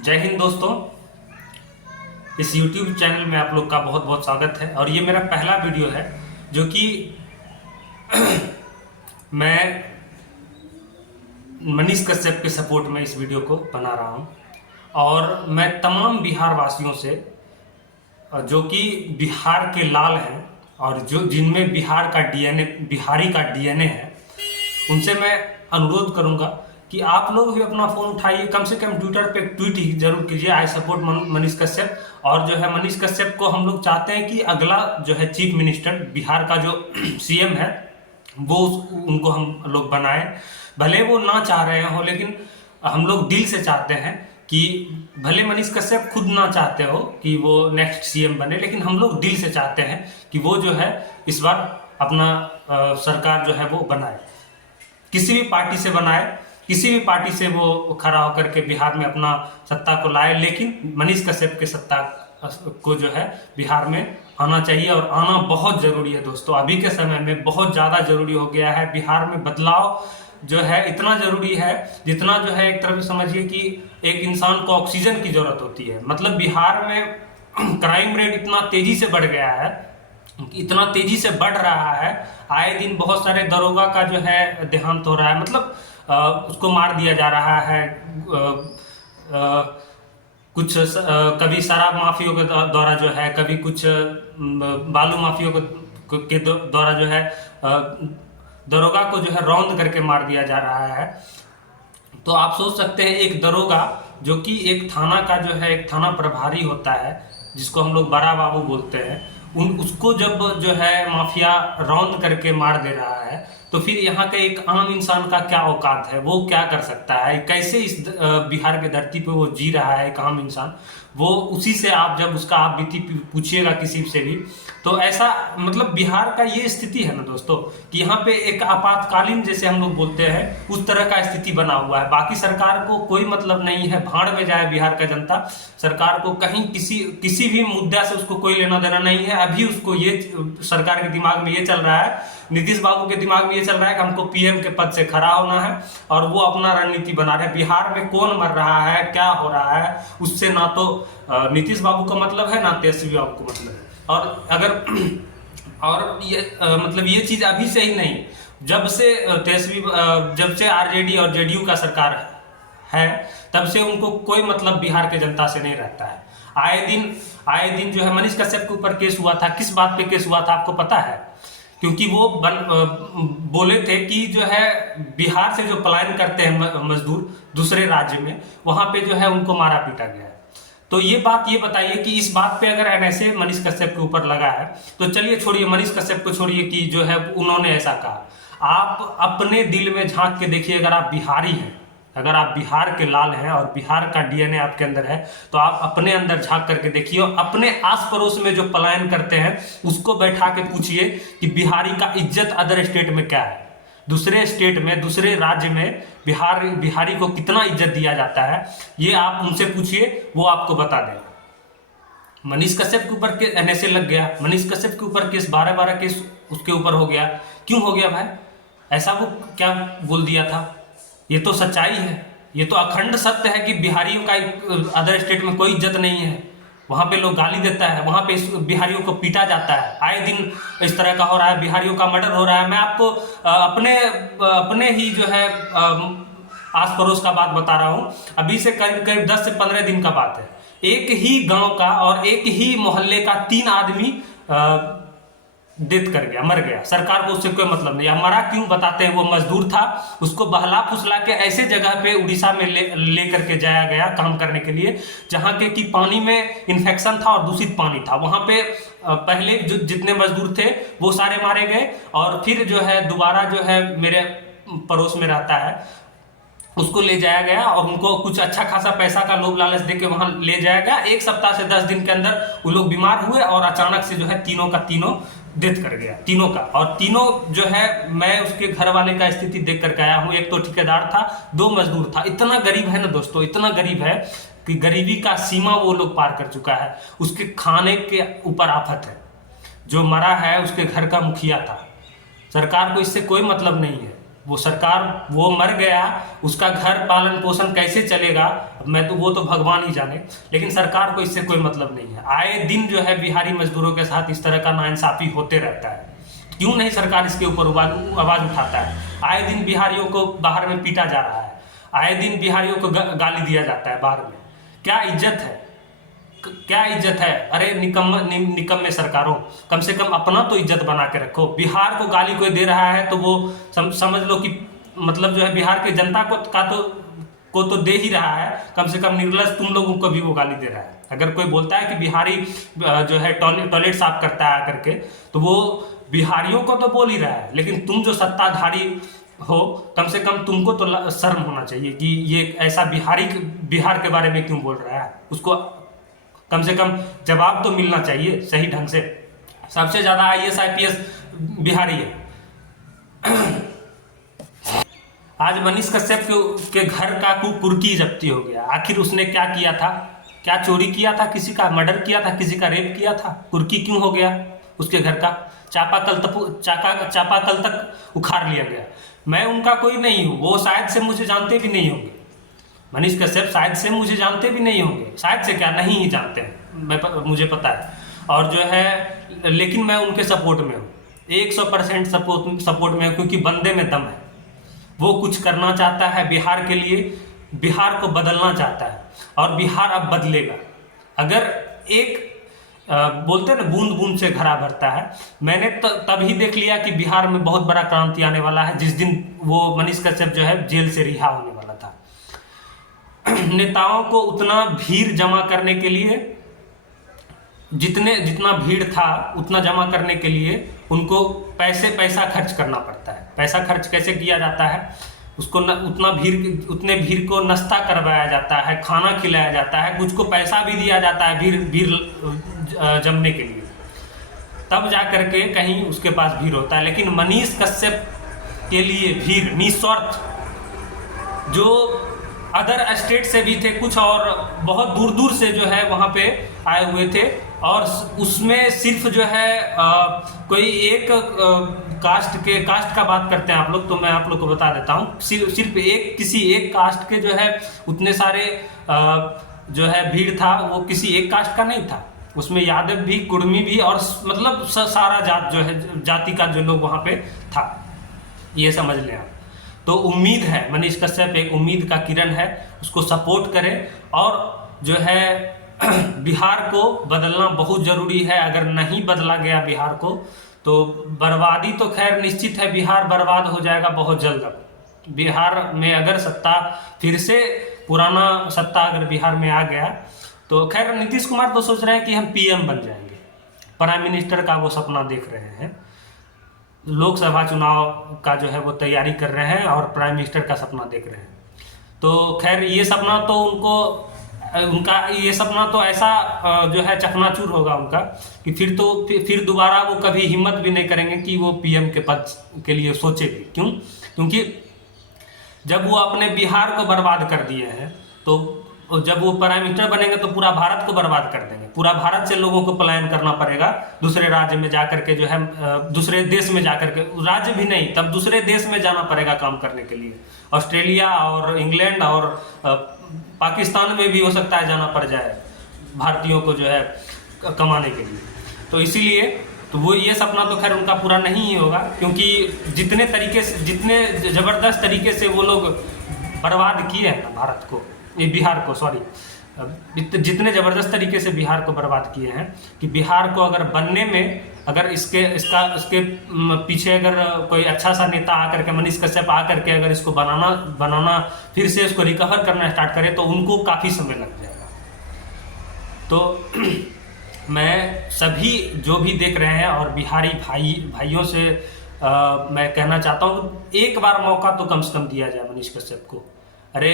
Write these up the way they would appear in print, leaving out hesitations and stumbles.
जय हिंद दोस्तों। इस YouTube चैनल में आप लोग का बहुत बहुत स्वागत है और ये मेरा पहला वीडियो है जो कि मैं मनीष कश्यप के सपोर्ट में इस वीडियो को बना रहा हूँ। और मैं तमाम बिहार वासियों से जो कि बिहार के लाल हैं और जो जिनमें बिहारी का डीएनए है, उनसे मैं अनुरोध करूंगा कि आप लोग भी अपना फोन उठाइए, कम से कम ट्विटर पे ट्वीट ही जरूर कीजिए, आई सपोर्ट मनीष कश्यप। और जो है मनीष कश्यप को हम लोग चाहते हैं कि अगला जो है चीफ मिनिस्टर बिहार का जो सीएम है वो उनको हम लोग बनाएं। भले वो ना चाह रहे हो, लेकिन हम लोग दिल से चाहते हैं कि भले मनीष कश्यप खुद ना चाहते हो कि वो नेक्स्ट सीएम बने, लेकिन हम लोग दिल से चाहते हैं कि वो जो है इस बार अपना सरकार जो है वो बनाए, किसी भी पार्टी से बनाए, किसी भी पार्टी से वो खड़ा होकर के बिहार में अपना सत्ता को लाए, लेकिन मनीष कश्यप के सत्ता को जो है बिहार में आना चाहिए और आना बहुत जरूरी है दोस्तों। अभी के समय में बहुत ज़्यादा जरूरी हो गया है। बिहार में बदलाव जो है इतना जरूरी है जितना जो है एक तरफ समझिए कि एक इंसान को ऑक्सीजन की जरूरत होती है। मतलब बिहार में क्राइम रेट इतना तेजी से बढ़ गया है, इतना तेजी से बढ़ रहा है, आए दिन बहुत सारे दरोगा का जो है देहांत हो रहा है, मतलब उसको मार दिया जा रहा है। कुछ कभी शराब माफियों के द्वारा जो है, कभी कुछ बालू माफियों के द्वारा जो है दरोगा को जो है रौंद करके मार दिया जा रहा है। तो आप सोच सकते हैं एक दरोगा जो कि एक थाना का जो है एक थाना प्रभारी होता है, जिसको हम लोग बड़ा बाबू बोलते हैं, उसको जब जो है माफिया रौंद करके मार दे रहा है, तो फिर यहाँ के एक आम इंसान का क्या औकात है, वो क्या कर सकता है, कैसे इस बिहार के धरती पे वो जी रहा है एक आम इंसान। वो उसी से आप जब उसका आप बीती पूछिएगा किसी से भी, तो ऐसा मतलब बिहार का ये स्थिति है ना दोस्तों कि यहाँ पे एक आपातकालीन जैसे हम लोग बोलते हैं उस तरह का स्थिति बना हुआ है। बाकी सरकार को कोई मतलब नहीं है, भाड़ में जाए बिहार का जनता, सरकार को कहीं किसी भी मुद्दा से उसको कोई लेना देना नहीं है। अभी उसको ये सरकार के दिमाग में ये चल रहा है, नीतीश बाबू के दिमाग में ये चल रहा है कि हमको पीएम के पद से खड़ा होना है और वो अपना रणनीति बना रहे हैं। बिहार में कौन मर रहा है, क्या हो रहा है, उससे ना तो नीतीश बाबू का मतलब है ना तेजस्वी बाबू को मतलब है। और अगर और ये मतलब ये चीज अभी से ही नहीं, जब से आरजेडी और जेडीयू का सरकार है तब से उनको कोई मतलब बिहार के जनता से नहीं रहता है। आए दिन जो है मनीष कश्यप के ऊपर केस हुआ था। किस बात पे केस हुआ था आपको पता है? क्योंकि वो बोले थे कि जो है बिहार से जो पलायन करते हैं मजदूर दूसरे राज्य में, वहां पे जो है उनको मारा पीटा गया है। तो ये बताइए कि इस बात पे अगर ऐसे मनीष कश्यप के ऊपर लगा है, तो चलिए छोड़िए मनीष कश्यप को, छोड़िए कि जो है उन्होंने ऐसा कहा। आप अपने दिल में झांक के देखिए, अगर आप बिहारी हैं, अगर आप बिहार के लाल हैं और बिहार का डीएनए आपके अंदर है, तो आप अपने अंदर झांक करके देखिए और अपने आस पड़ोस में जो पलायन करते हैं उसको बैठा के पूछिए कि बिहारी का इज्जत अदर स्टेट में क्या है, दूसरे स्टेट में, दूसरे राज्य में बिहारी को कितना इज्जत दिया जाता है, ये आप उनसे पूछिए, वो आपको बता देगा। मनीष कश्यप के ऊपर केस ऐसे लग गया, मनीष कश्यप के ऊपर केस 12 केस उसके ऊपर हो गया। क्यों हो गया भाई? ऐसा वो क्या बोल दिया था? ये तो सच्चाई है, ये तो अखंड सत्य है कि बिहारियों का अदर स्टेट में कोई इज्जत नहीं है। वहां पे लोग गाली देता है, वहां पे बिहारियों को पीटा जाता है, आए दिन इस तरह का हो रहा है, बिहारियों का मर्डर हो रहा है। मैं आपको अपने ही जो है आस पड़ोस का बात बता रहा हूँ। अभी से करीब 10 से 15 दिन का बात है। एक ही गांव का और एक ही मोहल्ले का 3 आदमी डेथ कर गया, मर गया। सरकार को उससे कोई मतलब नहीं। मरा क्यों बताते हैं? वो मजदूर था, उसको बहला फुसला के ऐसे जगह पे उड़ीसा में ले करके जाया गया काम करने के लिए जहां के कि पानी में इन्फेक्शन था और दूषित पानी था। वहां पे पहले जो जितने मजदूर थे वो सारे मारे गए और फिर जो है दोबारा जो है मेरे पड़ोस में रहता है उसको ले जाया गया और उनको कुछ अच्छा खासा पैसा का लोभ लालच देके वहां ले जाया गया। 1 सप्ताह से 10 दिन के अंदर वो लोग बीमार हुए और अचानक से जो है तीनों का तीनों डेथ कर गया, तीनों का। और तीनों जो है मैं उसके घर वाले का स्थिति देख करके आया हूँ। एक तो ठेकेदार था, 2 मजदूर था। इतना गरीब है ना दोस्तों, इतना गरीब है कि गरीबी का सीमा वो लोग पार कर चुका है। उसके खाने के ऊपर आफत है। जो मरा है उसके घर का मुखिया था। सरकार को इससे कोई मतलब नहीं है। वो सरकार, वो मर गया, उसका घर पालन पोषण कैसे चलेगा मैं तो वो तो भगवान ही जाने, लेकिन सरकार को इससे कोई मतलब नहीं है। आए दिन जो है बिहारी मजदूरों के साथ इस तरह का नाइंसाफी होते रहता है। क्यों नहीं सरकार इसके ऊपर आवाज उठाता है? आए दिन बिहारियों को बाहर में पीटा जा रहा है, आए दिन बिहारियों को गाली दिया जाता है बाहर में। क्या इज्जत है? क्या इज्जत है? अरे निकम्मे सरकारों, कम से कम अपना तो इज्जत बना के रखो। बिहार को गाली कोई दे रहा है तो वो समझ लो कि मतलब जो है बिहार के जनता को तो दे ही रहा है, कम से कम निर्लज तुम लोगों को भी वो गाली दे रहा है। अगर कोई बोलता है कि बिहारी जो है टॉयलेट साफ करता है करके, तो वो बिहारियों को तो बोल ही रहा है, लेकिन तुम जो सत्ताधारी हो, कम से कम तुमको तो शर्म होना चाहिए कि ये ऐसा बिहार के बारे में क्यों बोल रहा है। उसको कम से कम जवाब तो मिलना चाहिए सही ढंग से। सबसे ज्यादा IAS IPS बिहारी है। आज मनीष कश्यप के घर का कुर्की जब्ती हो गया। आखिर उसने क्या किया था? क्या चोरी किया था? किसी का मर्डर किया था? किसी का रेप किया था? कुर्की क्यों हो गया उसके घर का? चापाकल तक उखाड़ लिया गया। मैं उनका कोई नहीं हूँ, वो शायद से मुझे जानते भी नहीं होंगे। मनीष कश्यप शायद से मुझे जानते भी नहीं होंगे, शायद से क्या, नहीं ही जानते हैं, मुझे पता है। और जो है लेकिन मैं उनके सपोर्ट में हूँ, 100% सपोर्ट में हूँ, क्योंकि बंदे में दम है। वो कुछ करना चाहता है बिहार के लिए, बिहार को बदलना चाहता है, और बिहार अब बदलेगा। अगर एक बोलते हैं ना, बूंद बूंद से घड़ा भरता है। मैंने तभी देख लिया कि बिहार में बहुत बड़ा क्रांति आने वाला है जिस दिन वो मनीष कश्यप जो है जेल से रिहा होने वाला था। नेताओं को उतना भीड़ जमा करने के लिए, जितना भीड़ था उतना जमा करने के लिए उनको पैसा खर्च करना पड़ता है। पैसा खर्च कैसे किया जाता है? उसको उतने भीड़ को नाश्ता करवाया जाता है, खाना खिलाया जाता है, कुछ को पैसा भी दिया जाता है भीड़ जमने के लिए, तब जा करके कहीं उसके पास भीड़ होता है। लेकिन मनीष कश्यप के लिए भीड़ निस्वार्थ, जो अदर स्टेट से भी थे कुछ, और बहुत दूर दूर से जो है वहाँ पे आए हुए थे, और उसमें सिर्फ जो है कोई एक कास्ट का बात करते हैं आप लोग, तो मैं आप लोग को बता देता हूँ। सिर्फ किसी एक कास्ट के जो है उतने सारे जो है भीड़ था, वो किसी एक कास्ट का नहीं था। उसमें यादव भी, कुर्मी भी, और मतलब सारा जात जो है, जाति का जो लोग वहाँ पे था, ये समझ लें आप। तो उम्मीद है, मनीष कश्यप एक उम्मीद का किरण है, उसको सपोर्ट करें। और जो है बिहार को बदलना बहुत जरूरी है। अगर नहीं बदला गया बिहार को तो बर्बादी तो खैर निश्चित है, बिहार बर्बाद हो जाएगा बहुत जल्द। अब बिहार में अगर सत्ता फिर से, पुराना सत्ता अगर बिहार में आ गया तो खैर नीतीश कुमार तो सोच रहे हैं कि हम PM बन जाएंगे, प्राइम मिनिस्टर का वो सपना देख रहे हैं। लोकसभा चुनाव का जो है वो तैयारी कर रहे हैं और प्राइम मिनिस्टर का सपना देख रहे हैं। तो खैर ये सपना तो उनका ये सपना तो ऐसा जो है चकनाचूर होगा उनका कि फिर दोबारा वो कभी हिम्मत भी नहीं करेंगे कि वो PM के पद के लिए सोचे भी। क्यों? क्योंकि जब वो अपने बिहार को बर्बाद कर दिए हैं, तो जब वो प्राइम मिनिस्टर बनेंगे तो पूरा भारत को बर्बाद कर देंगे। पूरा भारत से लोगों को पलायन करना पड़ेगा, दूसरे राज्य में जाकर के जो है, दूसरे देश में जाकर के, राज्य भी नहीं तब दूसरे देश में जाना पड़ेगा काम करने के लिए। ऑस्ट्रेलिया और इंग्लैंड और पाकिस्तान में भी हो सकता है जाना पड़ जाए भारतीयों को जो है कमाने के लिए। तो इसीलिए तो वो ये सपना तो खैर उनका पूरा नहीं ही होगा, क्योंकि जितने ज़बरदस्त तरीके से वो लोग बर्बाद किए हैं ना भारत को, ये बिहार को, सॉरी, जितने ज़बरदस्त तरीके से बिहार को बर्बाद किए हैं कि बिहार को अगर बनने में, अगर इसके पीछे अगर कोई अच्छा सा नेता आकर के, मनीष कश्यप आकर के अगर इसको बनाना फिर से इसको रिकवर करना स्टार्ट करे तो उनको काफ़ी समय लग जाएगा। तो मैं सभी जो भी देख रहे हैं और बिहारी भाइयों से मैं कहना चाहता हूँ, एक बार मौका तो कम से कम दिया जाए मनीष कश्यप को। अरे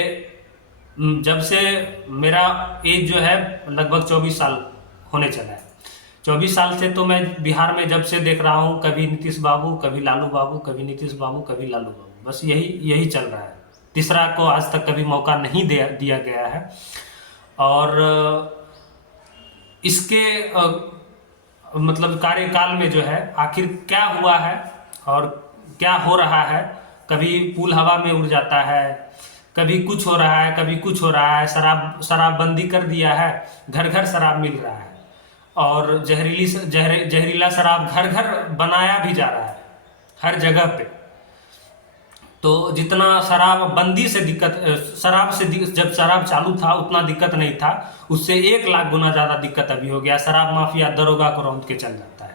जब से मेरा एज जो है लगभग 24 साल होने चला है, 24 साल से तो मैं बिहार में जब से देख रहा हूँ, कभी नीतीश बाबू, कभी लालू बाबू, कभी नीतीश बाबू, कभी लालू बाबू, बस यही चल रहा है। तीसरा को आज तक कभी मौका नहीं दिया गया है। और इसके मतलब कार्यकाल में जो है आखिर क्या हुआ है और क्या हो रहा है, कभी पुल हवा में उड़ जाता है, कभी कुछ हो रहा है, कभी कुछ हो रहा है। शराबबंदी कर दिया है, घर घर शराब मिल रहा है, और जहरीला शराब घर घर बनाया भी जा रहा है हर जगह पे। तो जितना शराबबंदी से दिक्कत, जब शराब चालू था उतना दिक्कत नहीं था, उससे 1 लाख गुना ज्यादा दिक्कत अभी हो गया। शराब माफिया दरोगा को रौंद के चल जाता है।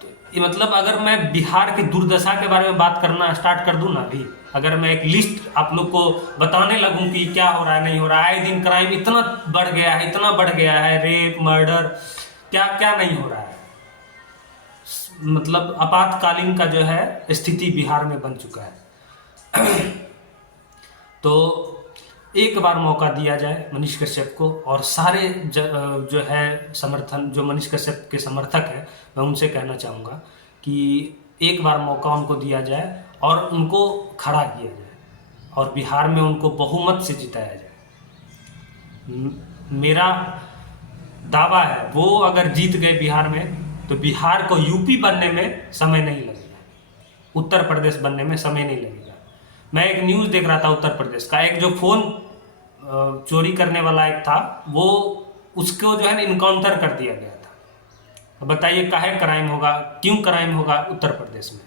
तो ये मतलब अगर मैं बिहार की दुर्दशा के बारे में बात करना स्टार्ट कर दूं ना अभी, अगर मैं एक लिस्ट आप लोग को बताने लगूं कि क्या हो रहा है नहीं हो रहा है, आए दिन क्राइम इतना बढ़ गया है, इतना बढ़ गया है, रेप मर्डर, क्या क्या नहीं हो रहा है। मतलब आपातकालीन का जो है स्थिति बिहार में बन चुका है। तो एक बार मौका दिया जाए मनीष कश्यप को, और सारे जो है समर्थन, जो मनीष कश्यप के समर्थक हैं, मैं उनसे कहना चाहूँगा कि एक बार मौका उनको दिया जाए और उनको खड़ा किया जाए और बिहार में उनको बहुमत से जिताया जाए। मेरा दावा है वो अगर जीत गए बिहार में तो बिहार को यूपी बनने में समय नहीं लगेगा, उत्तर प्रदेश बनने में समय नहीं लगेगा। मैं एक न्यूज़ देख रहा था उत्तर प्रदेश का, एक जो फोन चोरी करने वाला एक था, वो उसको जो है ना इनकाउंटर कर दिया गया था। अब बताइए काहे क्राइम होगा, क्यों क्राइम होगा उत्तर प्रदेश में?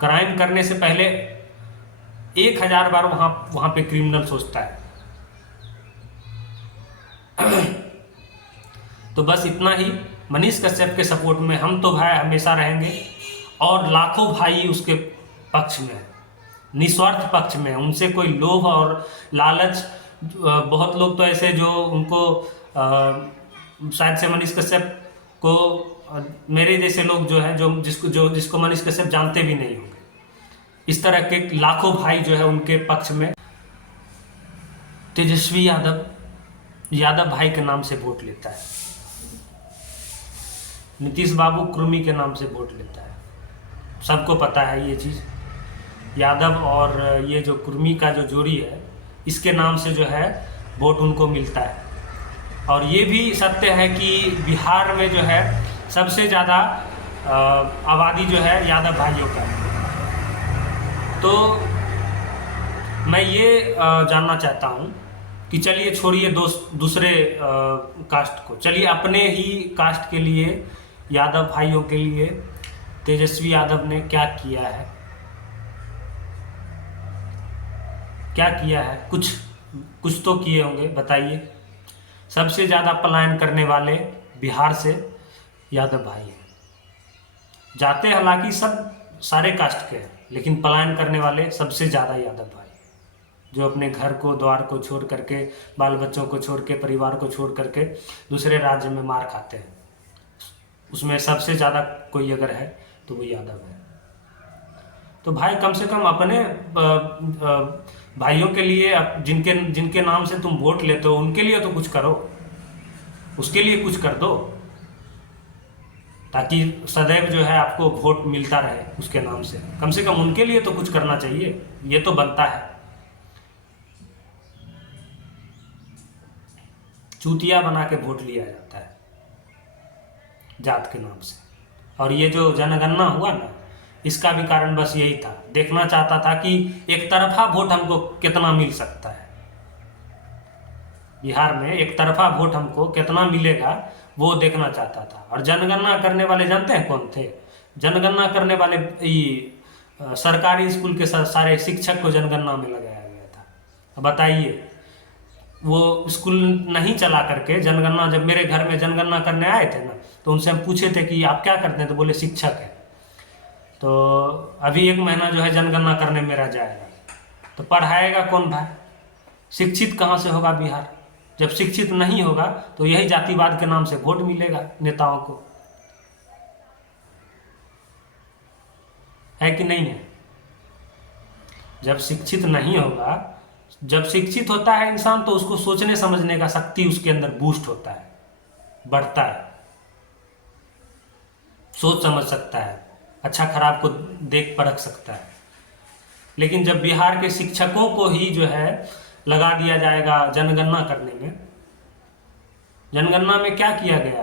क्राइम करने से पहले 1000 बार वहां पे क्रिमिनल सोचता है। तो बस इतना ही। मनीष कश्यप के सपोर्ट में हम तो भाई हमेशा रहेंगे, और लाखों भाई उसके पक्ष में है, निस्वार्थ पक्ष में। उनसे कोई लोभ और लालच, बहुत लोग तो ऐसे जो उनको शायद से मनीष कश्यप को, मेरे जैसे लोग जो है जिसको मनीष कश्यप जानते भी नहीं होंगे, इस तरह के लाखों भाई जो है उनके पक्ष में। तेजस्वी यादव भाई के नाम से वोट लेता है, नीतीश बाबू कुर्मी के नाम से वोट लेता है, सबको पता है ये चीज़। यादव और ये जो कुर्मी का जो जोड़ी है, इसके नाम से जो है वोट उनको मिलता है। और ये भी सत्य है कि बिहार में जो है सबसे ज़्यादा आबादी जो है यादव भाइयों का है। तो मैं ये जानना चाहता हूँ कि चलिए छोड़िए दूसरे कास्ट को, चलिए अपने ही कास्ट के लिए, यादव भाइयों के लिए तेजस्वी यादव ने क्या किया है, क्या किया है? कुछ तो किए होंगे, बताइए। सबसे ज़्यादा पलायन करने वाले बिहार से यादव भाई हैं। जाते हालांकि सब सारे कास्ट के हैं, लेकिन पलायन करने वाले सबसे ज़्यादा यादव भाई, जो अपने घर को द्वार को छोड़ करके, बाल बच्चों को छोड़ के, परिवार को छोड़ करके दूसरे राज्य में मार खाते हैं। उसमें सबसे ज़्यादा कोई अगर है तो वो यादव है। तो भाई कम से कम अपने भाइयों के लिए, जिनके नाम से तुम वोट लेते हो, उनके लिए तो कुछ करो, उसके लिए कुछ कर दो, ताकि सदैव जो है आपको वोट मिलता रहे उसके नाम से। कम कम उनके लिए तो कुछ करना चाहिए, ये तो बनता है। चूतिया बना के वोट लिया जाता है जात के नाम से। और ये जो जनगणना हुआ ना, इसका भी कारण बस यही था, देखना चाहता था कि एक तरफा वोट हमको कितना मिल सकता है। बिहार में एक तरफा वोट हमको कितना मिलेगा वो देखना चाहता था। और जनगणना करने वाले जानते हैं कौन थे? जनगणना करने वाले सरकारी स्कूल के सारे शिक्षक को जनगणना में लगाया गया था। अब बताइए, वो स्कूल नहीं चला करके जनगणना, जब मेरे घर में जनगणना करने आए थे ना, तो उनसे हम पूछे थे कि आप क्या करते हैं, तो बोले शिक्षक है। तो अभी 1 महीना जो है जनगणना करने मेरा जाएगा, तो पढ़ाएगा कौन भाई? शिक्षित कहाँ से होगा बिहार? जब शिक्षित नहीं होगा तो यही जातिवाद के नाम से वोट मिलेगा नेताओं को, है कि नहीं है? जब शिक्षित नहीं होगा, जब शिक्षित होता है इंसान, तो उसको सोचने समझने का शक्ति उसके अंदर बूस्ट होता है, बढ़ता है, सोच समझ सकता है, अच्छा खराब को देख परख सकता है। लेकिन जब बिहार के शिक्षकों को ही जो है लगा दिया जाएगा जनगणना करने में, जनगणना में क्या किया गया?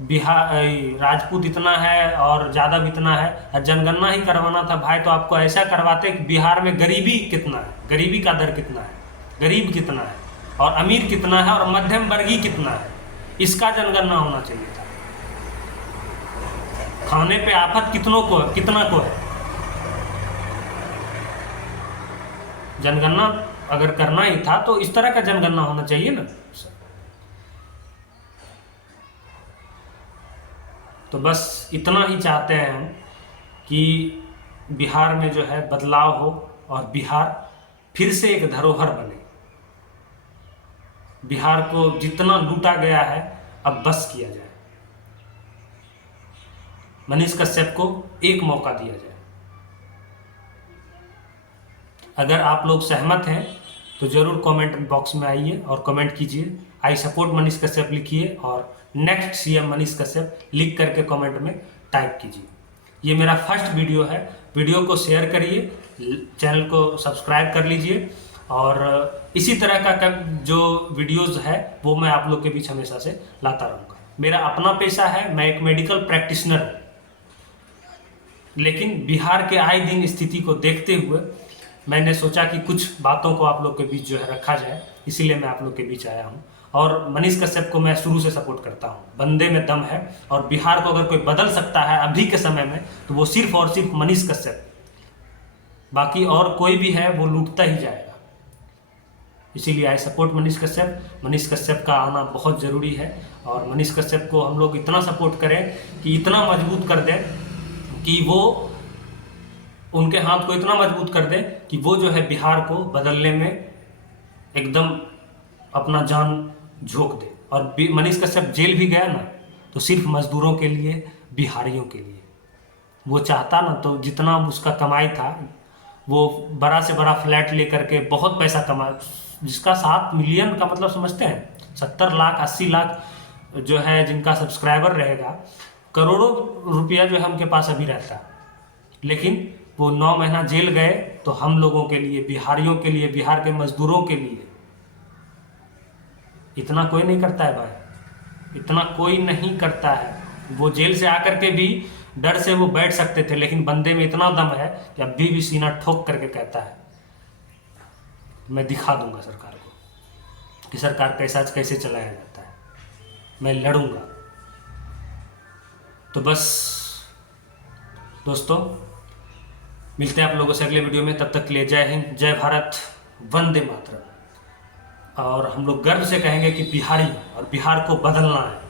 बिहार राजपूत इतना है और यादव इतना है, और जनगणना ही करवाना था भाई तो आपको ऐसा करवाते कि बिहार में गरीबी कितना है, गरीबी का दर कितना है, गरीब कितना है और अमीर कितना है और मध्यम वर्गीय कितना है, इसका जनगणना होना चाहिए था। खाने पे आफत कितना को है। जनगणना अगर करना ही था तो इस तरह का जनगणना होना चाहिए ना। तो बस इतना ही चाहते हैं हम कि बिहार में जो है बदलाव हो और बिहार फिर से एक धरोहर बने। बिहार को जितना लूटा गया है अब बस किया जाए। मनीष कश्यप को एक मौका दिया जाए। अगर आप लोग सहमत हैं तो ज़रूर कमेंट बॉक्स में आइए और कमेंट कीजिए, आई सपोर्ट मनीष कश्यप लिखिए और नेक्स्ट सीएम मनीष कश्यप लिख करके कमेंट में टाइप कीजिए। ये मेरा फर्स्ट वीडियो है, वीडियो को शेयर करिए, चैनल को सब्सक्राइब कर लीजिए और इसी तरह का जो वीडियोस है वो मैं आप लोग के बीच हमेशा से लाता रहूँगा। मेरा अपना पेशा है, मैं एक मेडिकल प्रैक्टिशनर हूँ, लेकिन बिहार के आए दिन स्थिति को देखते हुए मैंने सोचा कि कुछ बातों को आप लोग के बीच जो है रखा जाए, इसीलिए मैं आप लोग के बीच आया हूँ। और मनीष कश्यप को मैं शुरू से सपोर्ट करता हूँ, बंदे में दम है और बिहार को अगर कोई बदल सकता है अभी के समय में तो वो सिर्फ और सिर्फ मनीष कश्यप, बाकी और कोई भी है वो लूटता ही जाएगा। इसीलिए आई सपोर्ट मनीष कश्यप। मनीष कश्यप का आना बहुत ज़रूरी है और मनीष कश्यप को हम लोग इतना सपोर्ट करें कि इतना मजबूत कर दें कि वो उनके हाथ को इतना मजबूत कर दें कि वो जो है बिहार को बदलने में एकदम अपना जान झोंक दे। और मनीष कश्यप जेल भी गया ना तो सिर्फ मजदूरों के लिए, बिहारियों के लिए। वो चाहता ना तो जितना उसका कमाई था वो बड़ा से बड़ा फ्लैट लेकर के बहुत पैसा कमा, जिसका 7 मिलियन का मतलब समझते हैं, 70 लाख 80 लाख जो है जिनका सब्सक्राइबर रहेगा, करोड़ों रुपया जो है उनके पास अभी रहता है। लेकिन वो 9 महीना जेल गए तो हम लोगों के लिए, बिहारियों के लिए, बिहार के मजदूरों के लिए। इतना कोई नहीं करता है भाई, इतना कोई नहीं करता है। वो जेल से आकर के भी डर से वो बैठ सकते थे, लेकिन बंदे में इतना दम है कि अभी भी सीना ठोक करके कहता है मैं दिखा दूंगा सरकार को कि सरकार कैसे चलाया जाता है, मैं लड़ूंगा। तो बस दोस्तों, मिलते हैं आप लोगों से अगले वीडियो में। तब तक के लिए जय हिंद, जय भारत, वंदे मातरम। और हम लोग गर्व से कहेंगे कि बिहारी और बिहार को बदलना है।